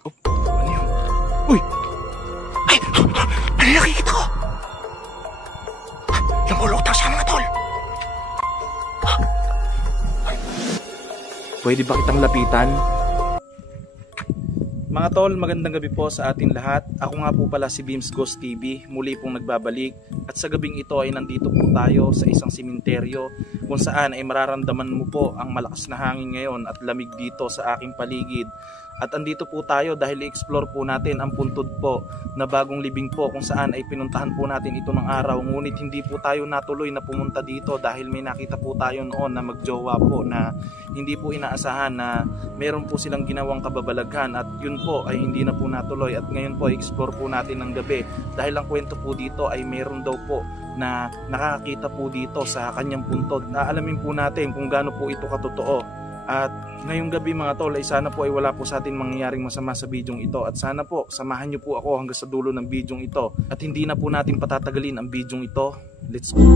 Oh, ano yun? Uy! Ay! Ano nakikita ko? Lumulutang siya mga tol. Pwede ba kitang lapitan? Mga tol, magandang gabi po sa atin lahat. Ako nga po pala si Beams Ghost TV, muli pong nagbabalik. At sa gabing ito ay nandito po tayo sa isang simenteryo kung saan ay mararamdaman mo po ang malakas na hangin ngayon at lamig dito sa aking paligid. At andito po tayo dahil i-explore po natin ang puntod po na bagong libing po kung saan ay pinuntahan po natin ito ng araw. Ngunit hindi po tayo natuloy na pumunta dito dahil may nakita po tayo noon na magjowa po na hindi po inaasahan na meron po silang ginawang kababalaghan at yun po ay hindi na po natuloy. At ngayon po i-explore po natin ng gabi dahil ang kwento po dito ay meron daw po na nakakita po dito sa kanyang puntod. Alamin po natin kung gaano po ito katotoo. At ngayong gabi mga tol ay sana po ay wala po sa atin mangyayaring masama sa bidyong ito. At sana po samahan nyo po ako hanggang sa dulo ng bidyong ito. At hindi na po natin patatagalin ang bidyong ito. Let's go!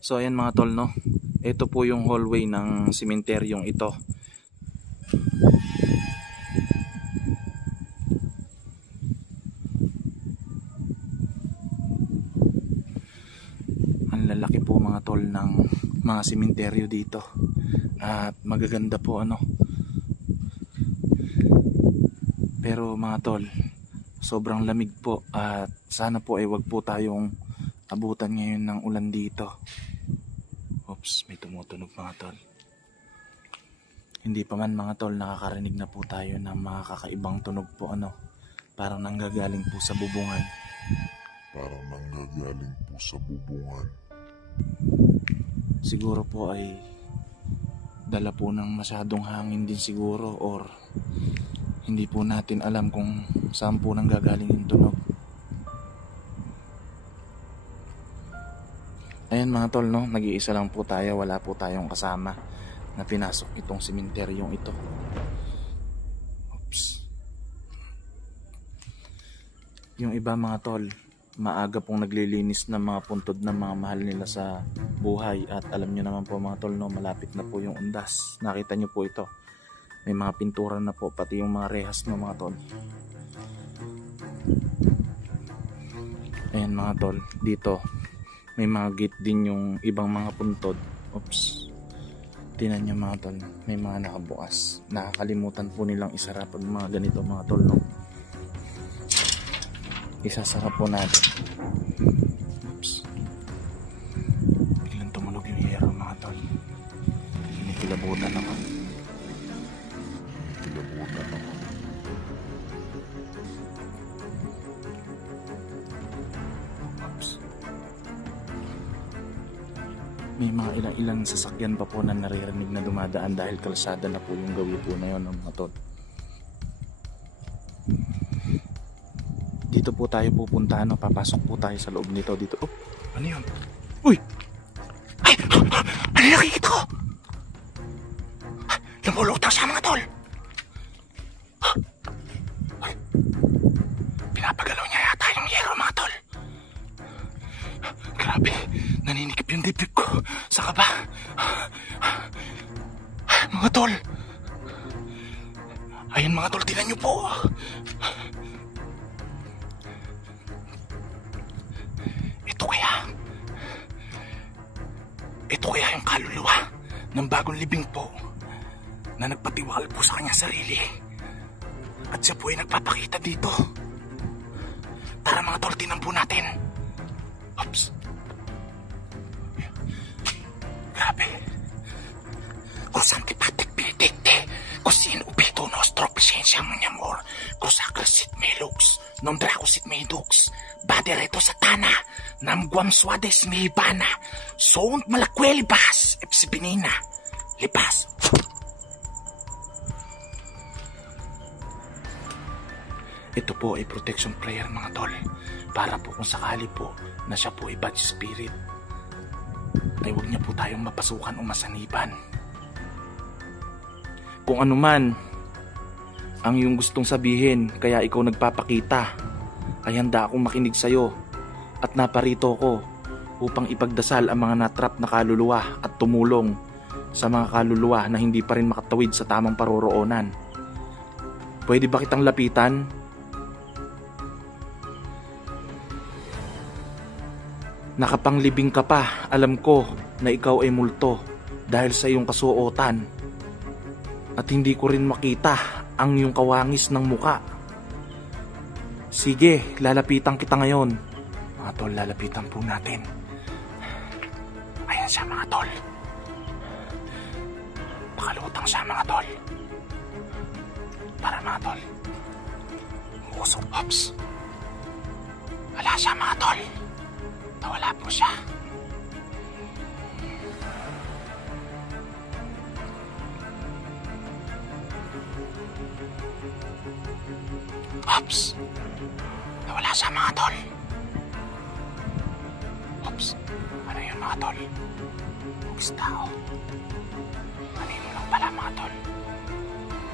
So ayan mga tol, no? Ito po yung hallway ng simenteryong ito. Lalaki po mga tol ng mga simenteryo dito at magaganda po ano, pero mga tol sobrang lamig po at sana po ay wag po tayong abutan ngayon ng ulan dito. Oops, may tumutunog mga tol. Hindi pa man mga tol nakakarinig na po tayo ng mga kakaibang tunog po ano, parang nanggagaling po sa bubungan. Siguro po ay dala po ng masyadong hangin din siguro or hindi po natin alam kung saan po nanggagaling yung tunog. Ayan mga tol, no, nag-iisa lang po tayo, wala po tayong kasama na pinasok itong simenteryong ito. Oops. Yung iba mga tol maaga pong naglilinis ng mga puntod ng mga mahal nila sa buhay. At alam nyo naman po mga tol, no, malapit na po yung undas. Nakita nyo po ito, may mga pintura na po, pati yung mga rehas ng mga tol. Ayan mga tol, dito may mga gate din yung ibang mga puntod. Oops, tinan nyo mga tol, may mga nakabukas. Nakakalimutan po nilang isara pag mga ganito mga tol, no? Isasara po natin. Oops. Biglang tumunog yung hero mga tol. Kinikilabutan naman. Oops. May mga ilang sasakyan pa po na naririnig na dumadaan dahil kalsada na po yung gawi po na yun mga tol. Dito po tayo pupunta, no? Papasok po tayo sa loob nito dito. Oh, ano yun? Uy! Ay! Ano nakikita ko? Lumulutang siya mga tol. Ay! Pinapagalaw niya yata yung yero mga tol. Grabe, naninikip yung dibdib ko. Saka ba? Mga tol. Ayan mga tol, tinan niyo po. Ito kaya yung kaluluwa ng bagong libing po na nagpatiwala po sa kanya sarili at siya po ay nagpapakita dito. Tara mga tol, tinan po natin. Oops. Grabe. Cos'anti patik pitikte, cos'in ubito nostro presensya ng amor, cos'acra sit melux, non draco sit medux, badereto satana, nam guam suades mihibana, sound malakwelibas, epsibinina, lipas. Ito po ay protection prayer mga tol, para po kung sakali po na siya po ay bad spirit, ay huwag niya po tayong mapasukan o masaniban. Kung ano man ang iyong gustong sabihin, kaya ikaw nagpapakita, ay handa akong makinig sa'yo. At naparito ko upang ipagdasal ang mga natrap na kaluluwa at tumulong sa mga kaluluwa na hindi pa rin makatawid sa tamang paroroonan. Pwede ba kitang lapitan? Nakapanglibing ka pa, alam ko na ikaw ay multo dahil sa iyong kasuotan. At hindi ko rin makita ang iyong kawangis ng muka. Sige, lalapitan kita ngayon. Mga tol, lalapitan po natin. Ayan siya mga tol. Nakalutang siya mga tol. Para mga tol. Usok, ops. Wala siya mga tol. Nawala po siya. Ops. Nawala siya mga tol. Ops. Ano yun mga tol? Ops tao. Kanino lang pala mga tol.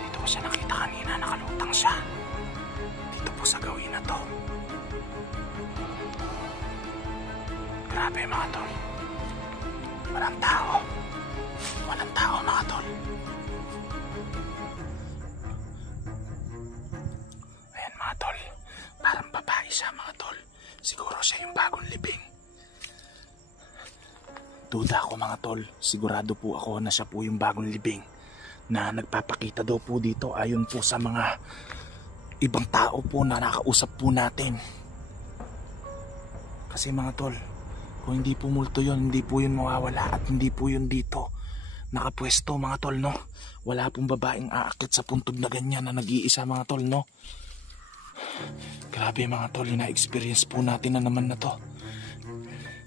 Dito ko siya nakita kanina. Nakalutang siya. Dito po sa gawin na to. Grabe mga tol. Walang tao. Walang tao mga tol. Ayan mga tol. Parang babae siya mga tol. Siguro siya yung bagong libing. Duda ako mga tol. Sigurado po ako na siya po yung bagong libing na nagpapakita daw po dito ayon po sa mga ibang tao po na nakausap po natin. Kasi mga tol, kung hindi po multo yun, hindi po yun mawawala at hindi po yun dito nakapwesto mga tol, no? Wala pong babaeng aakit sa puntod na ganyan na nag-iisa mga tol, no? Grabe mga tol, na-experience po natin na naman na to.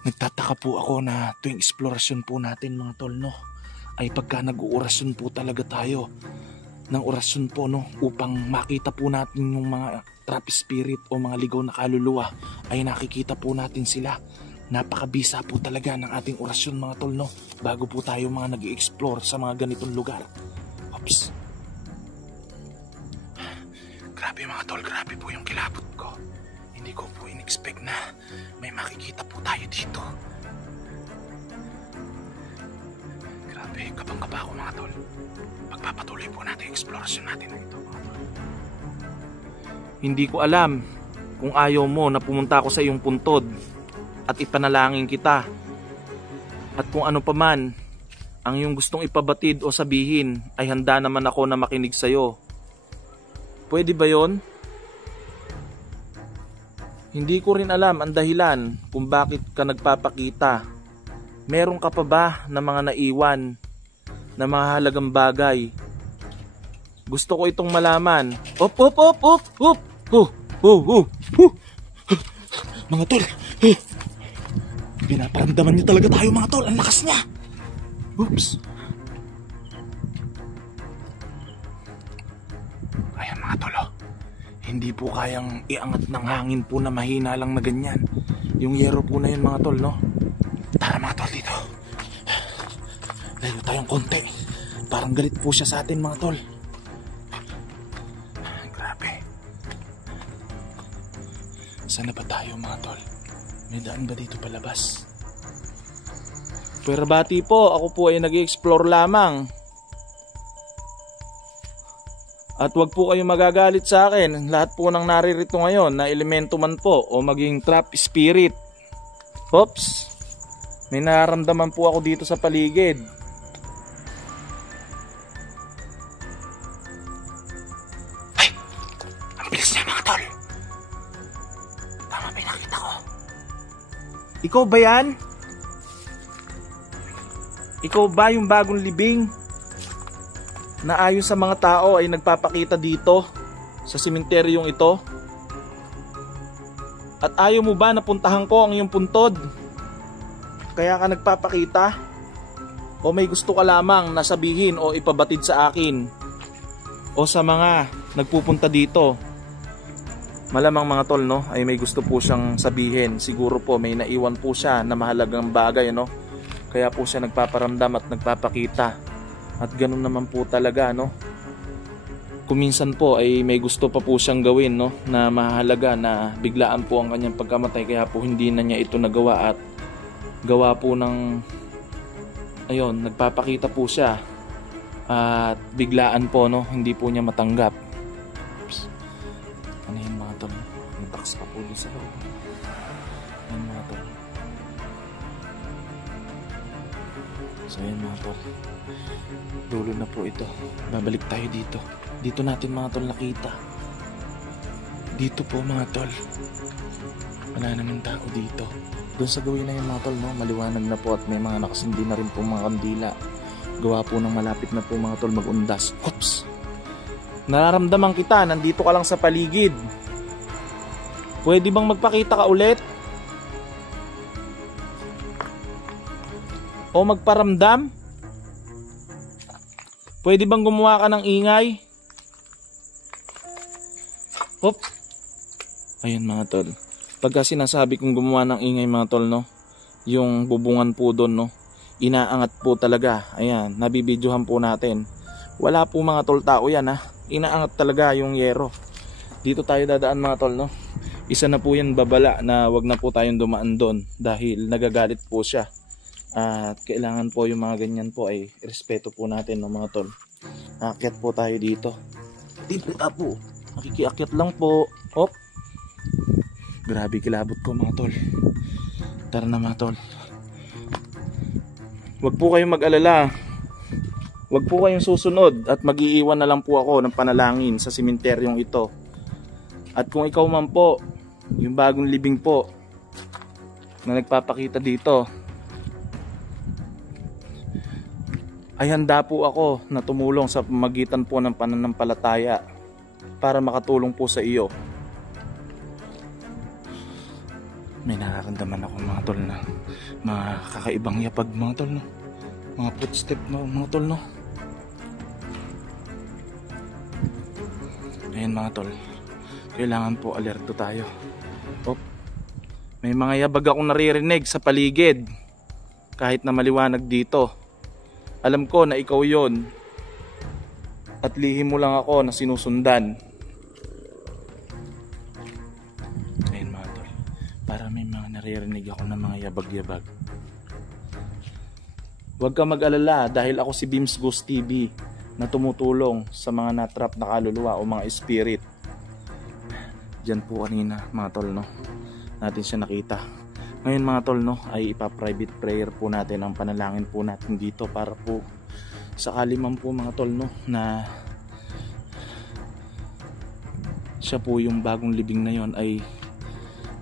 Nagtataka po ako na tuwing eksplorasyon po natin mga tol, no? Ay pagka nag-uurasyon po talaga tayo ng orasyon po, no? Upang makita po natin yung mga trap spirit o mga ligaw na kaluluwa, ay nakikita po natin sila. Napakabisa po talaga ng ating orasyon mga tol, no? Bago po tayo mga nag-i-explore sa mga ganitong lugar. Oops. Grabe mga tol, grabe po yung kilabot ko. Hindi ko po in-expect na may makikita po tayo dito. Grabe, kabang-kaba ako mga tol. Pagpapatuloy po natin yung explorasyon natin dito mga tol. Hindi ko alam kung ayaw mo na pumunta ako sa iyong puntod at ipanalangin kita. At kung ano pa man ang iyong gustong ipabatid o sabihin, ay handa naman ako na makinig sa'yo. Pwede ba yon? Hindi ko rin alam ang dahilan kung bakit ka nagpapakita. Meron ka pa ba na mga naiwan na mga halagang bagay? Gusto ko itong malaman. Op, op, op, op, op. Mga tol, pinaparamdaman niya talaga tayo mga tol. Ang lakas niya. Oops. Ayan mga tol, oh. Hindi po kayang iangat ng hangin po na mahina lang na ganyan. Yung yero po na yun mga tol, no? Tara mga tol dito. Layo tayong konti. Parang galit po siya sa atin mga tol. Grabe. Saan na ba tayo mga tol? May daan ba dito palabas? Pwerbati po, ako po ay nag-i-explore lamang. At wag po kayong magagalit sa akin. Lahat po ng naririto ngayon na elemento man po o maging trap spirit. Oops. May nararamdaman po ako dito sa paligid. Ay! Ang bilis niya mga tol. Tama ba nakita ko? Ikaw ba yan? Ikaw ba yung bagong libing na ayon sa mga tao ay nagpapakita dito sa sementeryong ito? At ayaw mo ba na puntahan ko ang iyong puntod? Kaya ka nagpapakita? O may gusto ka lamang na sabihin o ipabatid sa akin o sa mga nagpupunta dito? Malamang mga tol, no, ay may gusto po siyang sabihin. Siguro po may naiwan po siya na mahalagang bagay, no? Kaya po siya nagpaparamdam at nagpapakita. At ganun naman po talaga, no? kung minsan po ay may gusto pa po siyang gawin, no, na mahalaga na biglaan po ang kanyang pagkamatay, kaya po hindi na niya ito nagawa at gawa po ng ayun, nagpapakita po siya at biglaan po, no, hindi po niya matanggap. Oops. Ano yun mga tol, may box pa po dito sa loob. Ayan mga tol. So ayan mga tol, dulo na po ito. Babalik tayo dito. Dito natin mga tol nakita. Dito po mga tol, wala naman tao dito. Doon sa gawin na yung mga tol, no, maliwanag na po at may mga nakasindi na rin po mga kandila. Gawa po ng malapit na po mga tol mag-undas. Oops! Nararamdaman kita, nandito ka lang sa paligid. Pwede bang magpakita ka ulit? O magparamdam? Pwede bang gumawa ka ng ingay? Hop! Ayun mga tol. Pagka sinasabi kong gumawa ng ingay mga tol, no, yung bubungan po doon, no, inaangat po talaga. Ayan, nabibidyohan po natin. Wala po mga tol tao yan, ha. Inaangat talaga yung yero. Dito tayo dadaan mga tol, no. Isa na po yan babala na wag na po tayong dumaan doon dahil nagagalit po siya. At kailangan po yung mga ganyan po ay respeto po natin, no, mga tol. Aakyat po tayo dito. Dito po. Makikiakyat lang po. Hop. Grabe kilabot ko mga tol. Tara na mga tol. Huwag po kayong mag-alala. Huwag po kayong susunod at mag-iiwan na lang po ako ng panalangin sa sementeryong ito. At kung ikaw man po, yung bagong libing po na nagpapakita dito, ay handa po ako na tumulong sa pamagitan po ng pananampalataya para makatulong po sa iyo. May nararamdaman ako mga tol na mga kakaibang yapag mga tol, no? Mga footstep, no, mga tol, no? Ayan mga tol, kailangan po alerto tayo. Op, may mga yabag akong naririnig sa paligid kahit na maliwanag dito. Alam ko na ikaw yon at lihim mo lang ako na sinusundan. Para may mga naririnig ako ng mga yabag-yabag. Huwag ka mag-alala dahil ako si Beams Ghost TV na tumutulong sa mga natrap na kaluluwa o mga spirit. Diyan po kanina mga tol, no, natin siya nakita. Ngayon mga tol, no, ay ipa-private prayer po natin ang panalangin po natin dito para po sakali man po mga tol, no, na siya po yung bagong libing na yon ay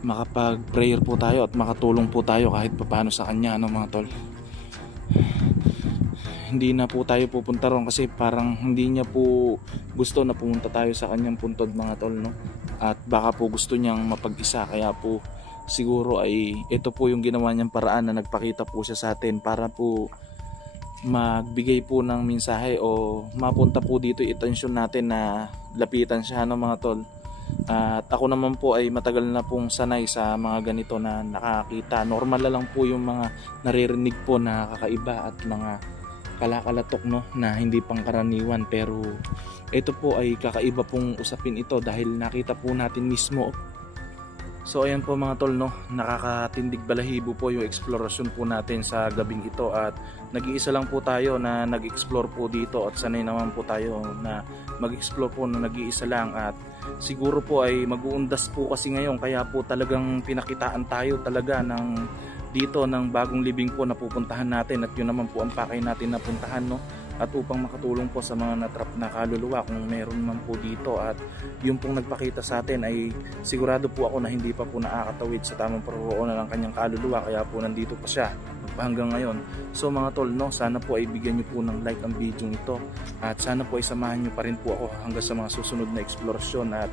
makapag-prayer po tayo at makatulong po tayo kahit paano sa kanya, ano mga tol. Hindi na po tayo pupunta ron kasi parang hindi niya po gusto na pumunta tayo sa kanyang puntod mga tol, no. At baka po gusto niyang mapag-isa, kaya po siguro ay ito po yung ginawa niyang paraan na nagpakita po siya sa atin para po magbigay po ng mensahe o mapunta po dito itensyon natin na lapitan siya, ano mga tol. At ako naman po ay matagal na pong sanay sa mga ganito na nakakita. Normal na lang po yung mga naririnig po na kakaiba at mga kalakalatok, no, na hindi pangkaraniwan. Pero ito po ay kakaiba pong usapin ito dahil nakita po natin mismo. So ayan po mga tol, no, nakakatindig balahibo po yung eksplorasyon po natin sa gabing ito. At nag-iisa lang po tayo na nag-explore po dito at sanay naman po tayo na mag-explore po na nag-iisa lang. At siguro po ay mag-uundas po kasi ngayon, kaya po talagang pinakitaan tayo talaga ng dito ng bagong libing po na pupuntahan natin. At yun naman po ang pakay natin na puntahan, no, at upang makatulong po sa mga natrap na kaluluwa kung meron man po dito. At yung pong nagpakita sa atin ay sigurado po ako na hindi pa po nakakatawid sa tamang paroroonan ng kanyang kaluluwa, kaya po nandito pa siya hanggang ngayon. So mga tol, no, sana po ay bigyan nyo po ng like ang video ito at sana po ay samahan nyo pa rin po ako hanggang sa mga susunod na eksplorasyon. At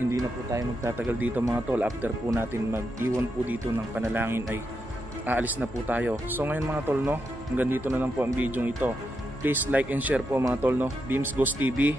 hindi na po tayo magtatagal dito mga tol. After po natin mag-iwan po dito ng panalangin ay aalis na po tayo. So ngayon mga tol, no, hanggang dito na lang po ang video ito. Please like and share po mga tol, no. Beams Ghost TV,